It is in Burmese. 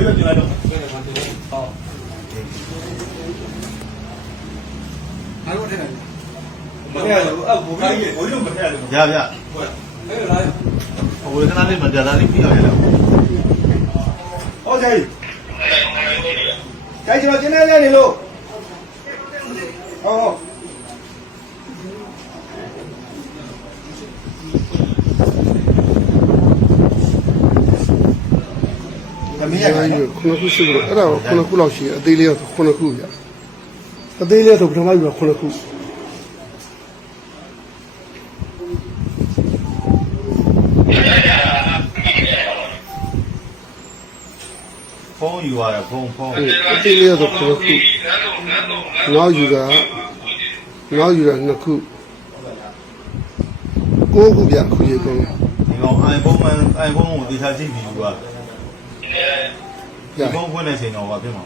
လေးကပြင်လိုက်တော့ဟုတ်အားလုံးထည့်လိုက်မထည့်ရဘူးအဲ့ဘူကြီးဘူကြီးတို့မထည့်ရဘူးရရအဲ့ဒါလားဟိုကနာလေးမပြတာလေးပြီးအောင်ရလားဟုတ်ကဲ့ကြိုက်ကျွန်တော်ကျင်းနေလဲနေလို့ဟုတ်ဟုတ် သမီးရအဲခိုင်ဒါခုနှစ်ခုရှိလို့အဲ့ဒါခုနှစ်ခုလောက်ရှိတယ်အသေးလေးကခုနှစ်ခုပြအသေးလေးဆိုပထမယူတာခုနှစ်ခုဖုန်းယူရတယ်ဖုန်းဖုန်းအသေးလေးဆိုခုနှစ်ခုနောက်ယူတာနောက်ယူတာနှစ်ခုကိုးခုပြခုရေကုန်ဒီကောင် iPhone မှ iPhone ကိုတေချာကြည့်ပြီးယူပါဒီရ ဖုန်းဖွင့်တဲ့ချိန်တော့ဘာဖြစ်မှာ